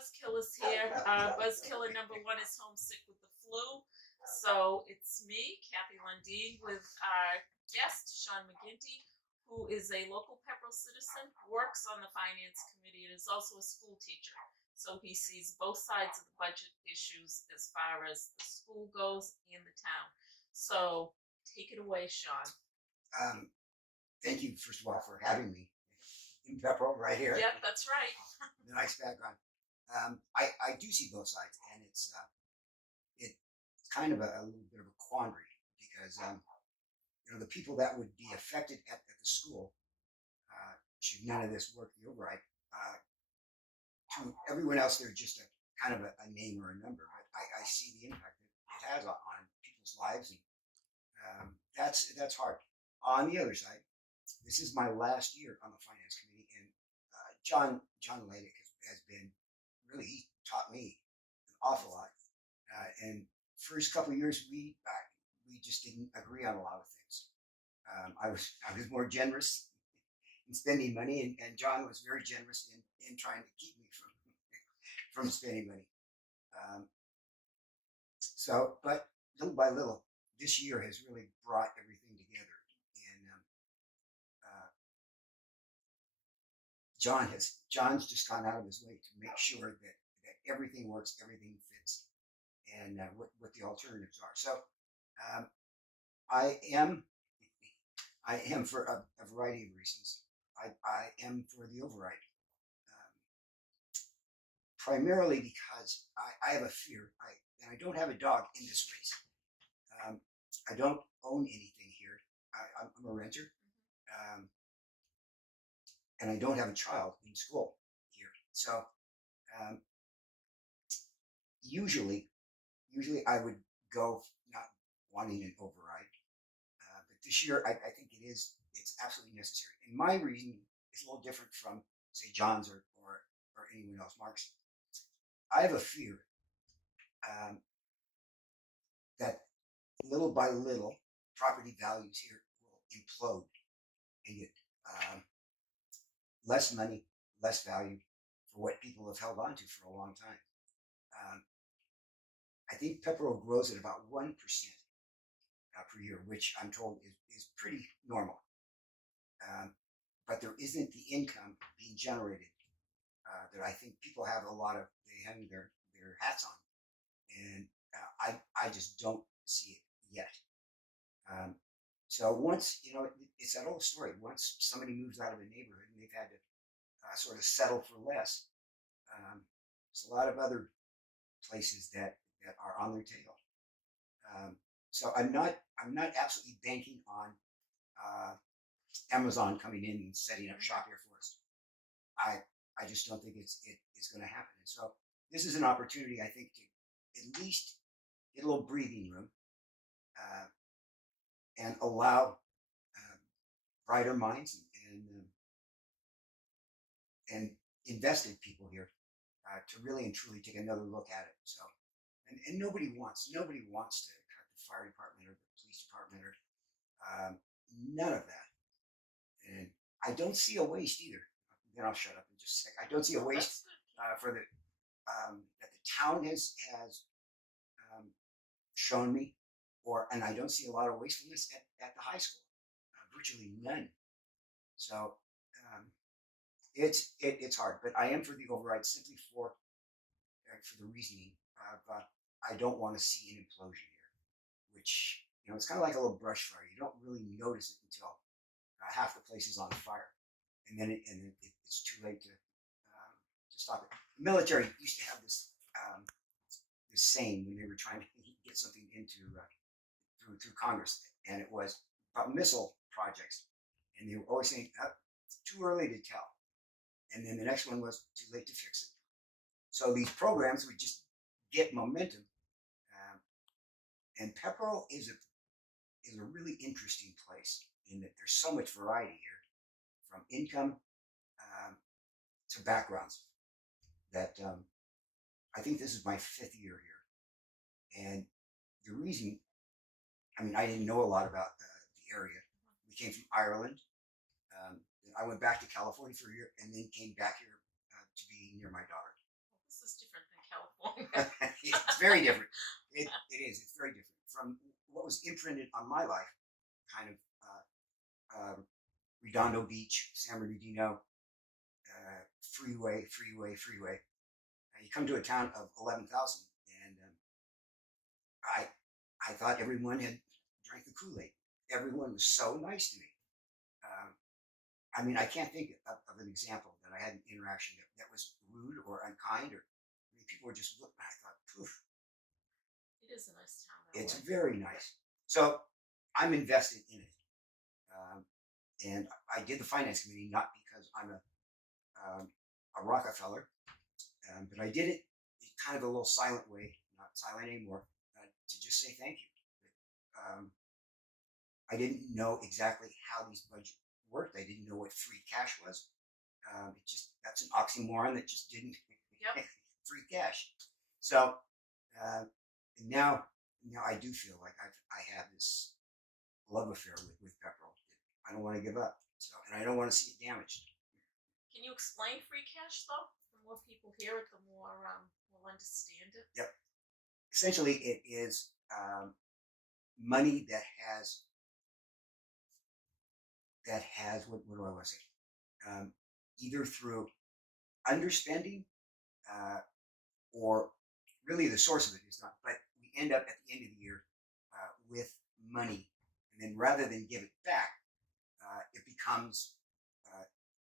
Buzzkill is here. Buzzkiller number one is homesick with the flu. So it's me, Kathy Lundeen, with our guest, Sean McGinty, who is a local Pepperell citizen, works on the finance committee, and is also a school teacher. So he sees both sides of the budget issues as far as the school goes and the town. So take it away, Sean. Um, Thank you, first of all, for having me in Pepperell right here. Yep, that's right. The nice background. I do see both sides, and it's kind of a little bit of a quandary because the people that would be affected at the school should none of this work the override. To everyone else, they're just a kind of a name or a number, but I see the impact that it has on people's lives, and that's hard. On the other side, this is my last year on the finance committee, and John Ladick has been really, he taught me an awful lot. And first couple of years, we just didn't agree on a lot of things. I was more generous in spending money, and John was very generous in trying to keep me from spending money. But little by little, this year has really brought everything together. John's just gone out of his way to make sure that everything works, everything fits, and what the alternatives are. So I am for a variety of reasons. I am for the override, primarily because I have a fear. I don't have a dog in this race. I don't own anything here. I'm a renter. And I don't have a child in school here. So usually I would go not wanting an override, but this year I think it's absolutely necessary. And my reason is a little different from say John's or anyone else. Mark's. I have a fear that little by little property values here will implode and get less money, less value for what people have held on to for a long time. I think Pepperell grows at about 1% per year, which I'm told is pretty normal. But there isn't the income being generated that I think people have they hang their hats on. And I just don't see it yet. So once, it's that old story. Once somebody moves out of a neighborhood and they've had to sort of settle for less, there's a lot of other places that are on their tail. So I'm not absolutely banking on Amazon coming in and setting up shop here for us. I just don't think it's going to happen. And so this is an opportunity, I think, to at least get a little breathing room. And allow brighter minds and invested people here to really and truly take another look at it. So, and nobody wants to cut the fire department or the police department or none of that. And I don't see a waste either. Then I'll shut up in just a sec. I don't see a waste for that the town has shown me. And I don't see a lot of wastefulness at the high school, virtually none. So it's hard, but I am for the override simply for the reasoning of I don't want to see an implosion here, which it's kind of like a little brush fire. You don't really notice it until half the place is on fire, and then it's too late to stop it. The military used to have this saying when they were trying to get something into through Congress, and it was about missile projects, and they were always saying it's too early to tell, and then the next one was too late to fix it. So these programs would just get momentum, and Pepperell is a really interesting place in that there's so much variety here, from income to backgrounds. That I think this is my 5th year here, and the reason. I didn't know a lot about the area. We came from Ireland. I went back to California for a year and then came back here to be near my daughter. This is It's very different. It is. It's very different from what was imprinted on my life. Kind of Redondo Beach, San Bernardino, freeway. You come to a town of 11,000, and I I thought everyone had drank the Kool-Aid. Everyone was so nice to me. Um, I mean, I can't think of an example that I had an interaction that was rude or unkind, or I mean, people were just looking. I thought, poof, It is a nice town that it's way. very nice. So I'm invested in it, and I did the finance committee not because I'm a Rockefeller, but I did it in kind of a little silent way, not silent anymore, to just say thank you. Um, I didn't know exactly how these budgets worked. I didn't know what free cash was. It just that's an oxymoron that just didn't Yep. free cash. So uh, now I do feel like I have this love affair with Pepperell. I don't want to give up. So and I don't want to see it damaged. Can you explain free cash though? The more people hear it, the more will understand it. Yep. Essentially, it is money that has what do I want to say? Either through underspending or really the source of it is not. But we end up at the end of the year with money, and then rather than give it back, it becomes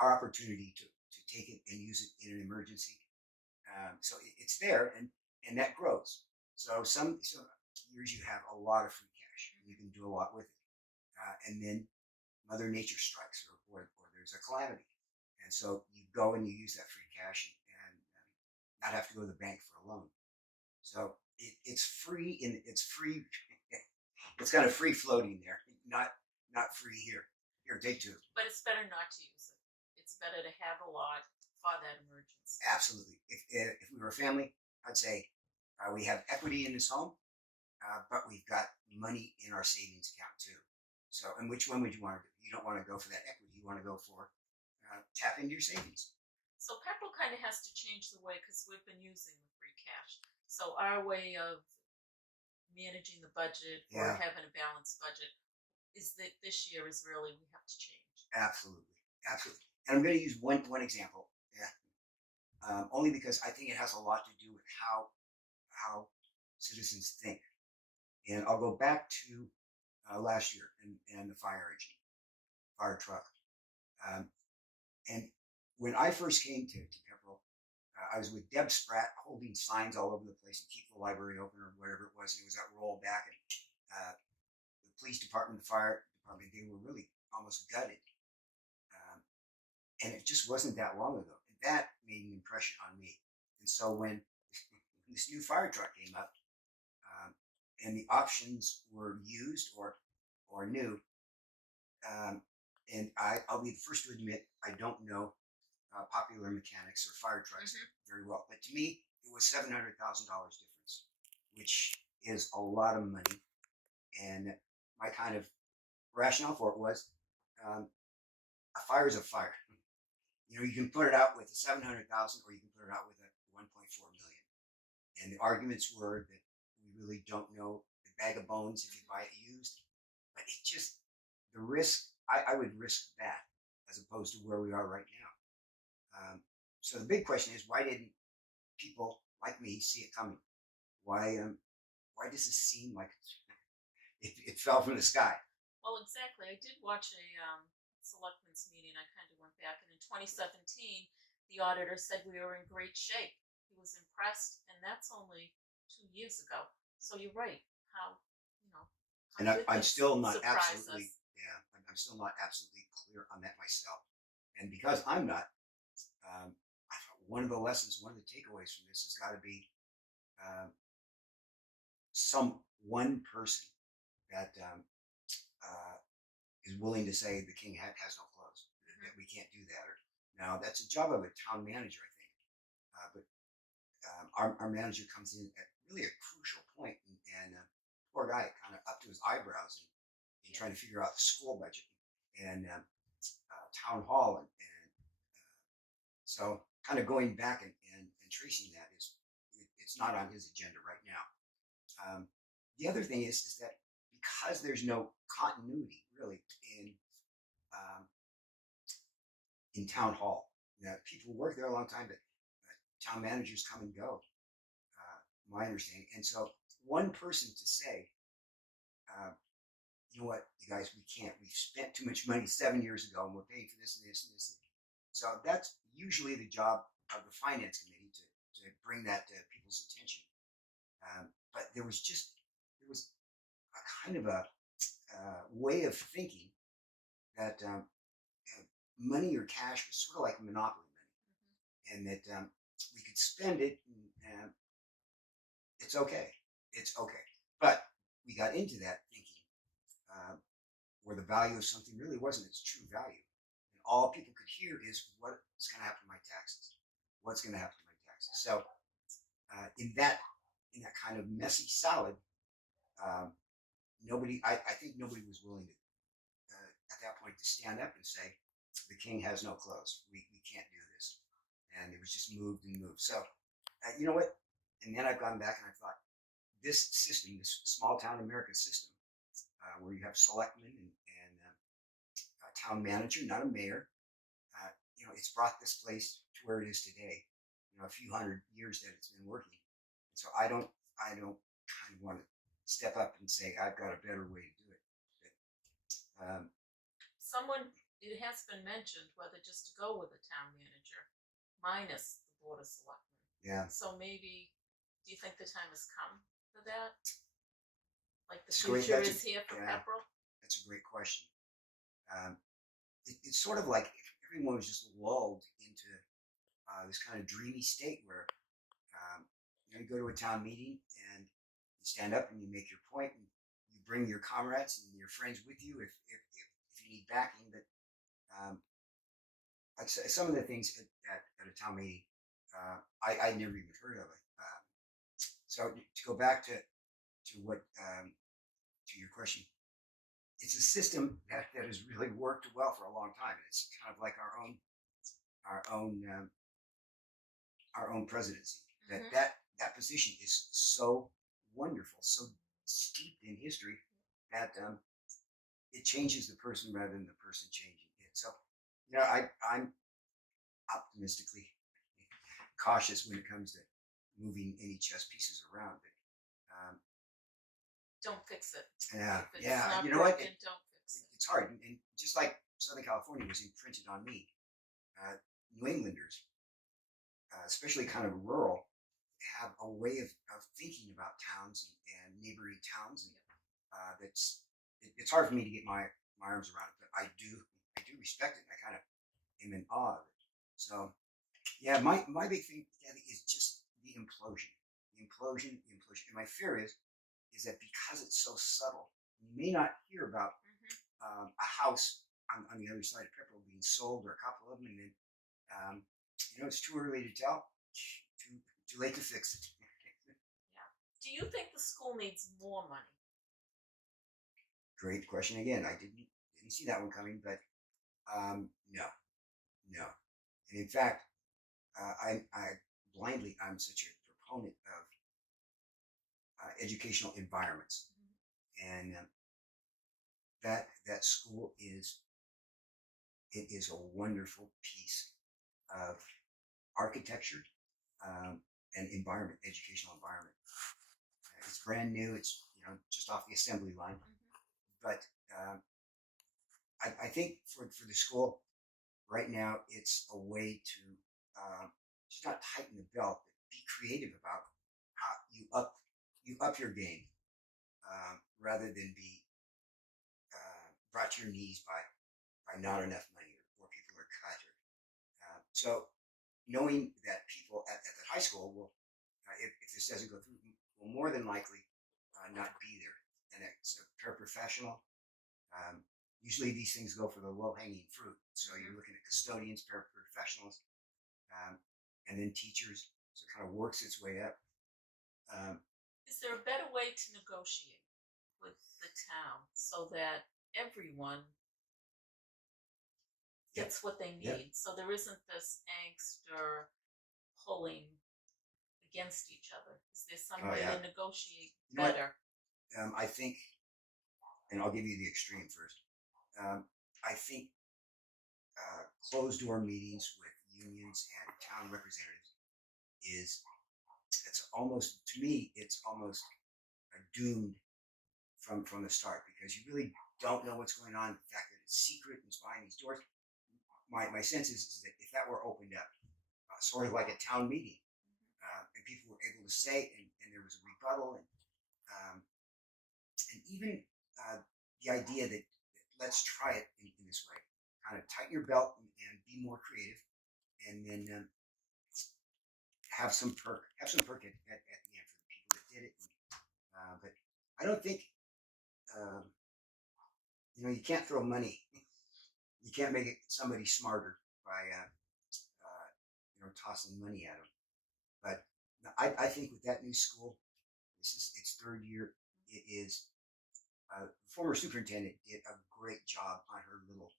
our opportunity to take it and use it in an emergency. So it's there, and that grows. So some years you have a lot of free cash, and you can do a lot with it, and then Mother Nature strikes, or there's a calamity, and so you go and you use that free cash and not have to go to the bank for a loan. So it's free it's free. It's kind of free floating there, not free here. Here, take two. But it's better not to use it. It's better to have a lot for that emergency. Absolutely. If we were a family, I'd say we have equity in this home, but we've got money in our savings account too. So, and which one would you want to do? You don't want to go for that equity. You want to go for tap into your savings. So Pepperell kind of has to change the way because we've been using the free cash. So our way of managing the budget or Yeah, having a balanced budget is that this year is really we have to change. absolutely, absolutely. And I'm going to use one example. Yeah, only because I think it has a lot to do with how citizens think. And I'll go back to last year and the fire engine, fire truck. Um, and when I first came to Pepperell, I was with Deb Spratt holding signs all over the place to keep the library open or whatever it was. And it was that rollback, and the police department, the fire department, they were really almost gutted. Um, and it just wasn't that long ago. And that made an impression on me. And so when this new fire truck came up, um, and the options were used or new, um, and I'll be the first to admit I don't know popular mechanics or fire trucks very well, but to me it was $700,000 difference, which is a lot of money. And my kind of rationale for it was um, a fire is a fire. You know, you can put it out with a 700,000, or you can put it out with a 1.4 million. And the arguments were that we really don't know the bag of bones if you buy it used, but it just the risk. I would risk that as opposed to where we are right now. So the big question is, why didn't people like me see it coming? Why does this seem like it fell from the sky? Well, exactly. I did watch a selectmen's meeting. I kind of went back, and in 2017, the auditor said we were in great shape. He was impressed, and that's only 2 years ago. So you're right. How you know how And did I'm this still not surprise absolutely, us? yeah, I'm still not absolutely clear on that myself. And because I'm not, um, one of the lessons, one of the takeaways from this has got to be um, some one person that uh, is willing to say the king has no clothes, that we can't do that. Or now that's a job of a town manager, I think. But our manager comes in at really a crucial point, and poor guy kind of up to his eyebrows in Yeah. trying to figure out the school budget and town hall, and so kind of going back and tracing that is it's not on his agenda right now. The other thing is that because there's no continuity really um, in town hall. You know, people work there a long time, but town managers come and go. My understanding, and so one person to say, uh, you know what, you guys, we can't. We've spent too much money 7 years ago, and we're paying for this and this and this. So that's usually the job of the finance committee to bring that to people's attention. But there was a kind of a way of thinking that money or cash was sort of like monopoly money, and that we could spend it and it's okay. It's okay. But we got into that thinking where the value of something really wasn't its true value. And all people could hear is what's going to happen to my taxes? What's going to happen to my taxes? So in that kind of messy salad, I think nobody was willing to, at that point, to stand up and say, the king has no clothes. We can't do this. And it was just moved and moved. So, you know what? And then I've gone back and I thought, this system, this small town America system, where you have selectmen and a town manager, not a mayor, you know, it's brought this place to where it is today. You know, a few hundred years that it's been working. And so I don't kind of want to step up and say I've got a better way to do it. But, It has been mentioned whether just to go with a town manager minus the board of selectmen. yeah, So maybe, do you think the time has come for that? Like the It's great. future That's is here for yeah. Pepperell? that's a great question. It's sort of like if everyone was just lulled into this kind of dreamy state where you know, you go to a town meeting and you stand up and you make your point and you bring your comrades and your friends with you if you need backing. But like some of the things at a town meeting, I'd never even heard of it. So to go back to what to your question, it's a system that has really worked well for a long time. It's kind of like our own presidency. Mhm. That position is so wonderful, so steeped in history that it changes the person rather than the person changing it. So, you know, I'm optimistically cautious when it comes to moving any chess pieces around. But Don't fix it. yeah, If it's yeah, not you know what? broken, don't fix it. It's hard, and just like Southern California was imprinted on me, New Englanders, especially kind of rural, have a way of thinking about towns and neighboring towns, and it's hard for me to get my arms around it, but I do respect it. I kind of am in awe of it. So yeah, my big thing, Kathy, is just the implosion, and my fear is that because it's so subtle, you may not hear about a house on the other side of Pepperell being sold, or a couple of them, and then you know, it's too early to tell, too late to fix it. Yeah. Do you think the school needs more money? Great question again. I didn't see that one coming, but no. And in fact, I'm such a proponent of educational environments, and that school is a wonderful piece of architecture and environment, educational environment. It's brand new. It's, you know, just off the assembly line, but I think for the school right now, it's a way to just not tighten the belt, but be creative about how you up your game, rather than be brought to your knees by not enough money, or people are cut. So knowing that people at the high school will, if this doesn't go through, will more than likely not be there, and it's a paraprofessional. Usually these things go for the low-hanging fruit. So you're looking at custodians, paraprofessionals, and then teachers. So it kind of works its way up. Is there a better way to negotiate with the town so that everyone gets what they need? Yep. So there isn't this angst or pulling against each other? Is there some Oh, way yeah. to negotiate You know what? better? I think, and I'll give you the extreme first. I think closed door meetings with unions and town representatives is it's almost to me it's almost doomed from the start because you really don't know what's going on. The fact that it's secret and it's behind these doors. My sense is that if that were opened up, sort of like a town meeting, and people were able to say, and there was a rebuttal, and even the idea that let's try it in this way, kind of tighten your belt and be more creative, and then have some perk at the end for the people that did it. But I don't think um, you can't throw money. You can't make it somebody smarter by tossing money at them. But I think with that new school, this is its third year. It is the former superintendent did a great job on her little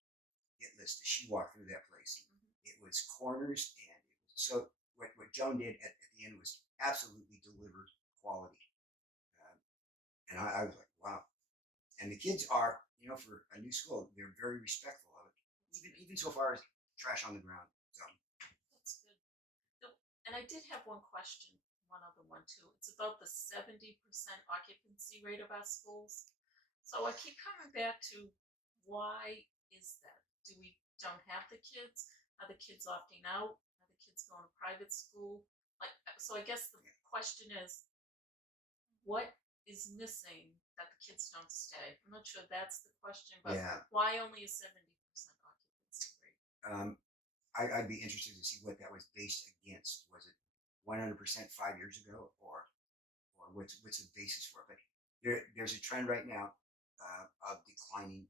hit list as she walked through that place. It was corners, and it was so what Joan did at the end was absolutely delivered quality. Um, and I was like, wow. And the kids are, for a new school, they're very respectful of it, even so far as trash on the ground. So That's good. And I did have one question, one other one too. It's about the 70% occupancy rate of our schools. So I keep coming back to why is that? Do we don't have the kids? Are the kids opting out? Are the kids going to private school? Like, so I guess the question is, what is missing that the kids don't stay? I'm not sure that's the question, but yeah, why only a 70% occupancy rate? um, I'd be interested to see what that was based against. Was it 100% 5 years ago, or what's the basis for it? But there's a trend right now of declining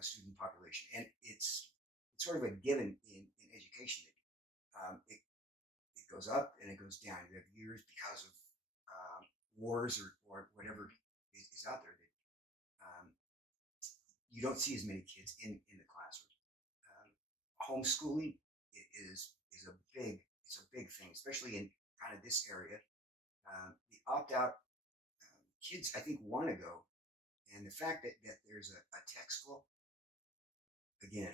student population, and it's sort of a given in education that it goes up and it goes down. You have years because of wars or whatever is out there that you don't see as many kids in the classroom. Homeschooling is a big thing, especially in kind of this area. The opt out kids, I think, want to go, and the fact that there's a tech school again.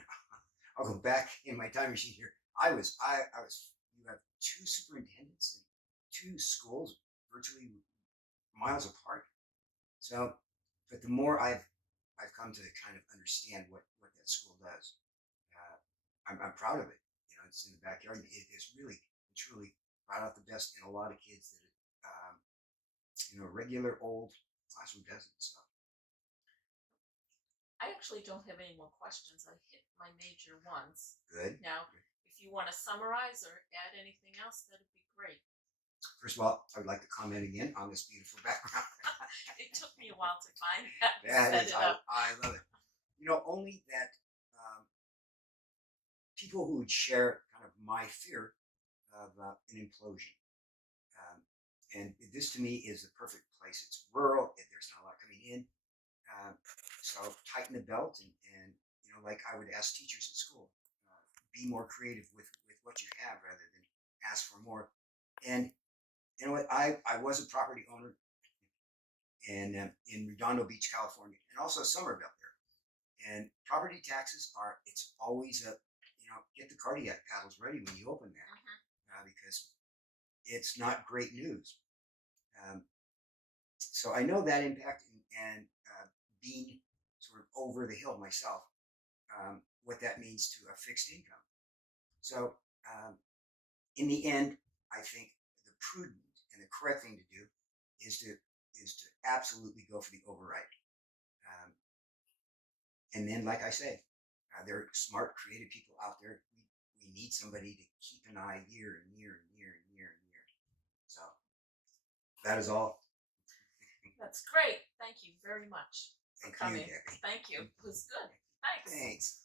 I'll go back in my time machine here. I was. You have two superintendents and two schools virtually miles apart. So, but the more I've come to kind of understand what that school does, I'm proud of it. It's in the backyard. It's really truly brought out the best in a lot of kids that regular old classroom doesn't. So I actually don't have any more questions. I hit my major ones. good. Now, if you want to summarize or add anything else, that'd be great. First of all, I would like to comment again on this beautiful background. It took me a while to find that. That is, I love it. Only that people who would share kind of my fear of an implosion. And this to me is the perfect place. It's rural. There's not a lot coming in. So tighten the belt and like I would ask teachers at school, be more creative with what you have rather than ask for more. And you know what? I was a property owner in Redondo Beach, California, and also Somerville there. And property taxes it's always get the cardiac paddles ready when you open that because it's not great news. So I know that impact and being sort of over the hill myself, what that means to a fixed income. So in the end, I think the prudent and the correct thing to do is to absolutely go for the override. And then, like I say, there are smart, creative people out there. We need somebody to keep an eye year and year and year and year and year. So that is all. That's great. Thank you very much for Thank coming. you, Debbie. Thank you. It was good. Thanks. Thanks.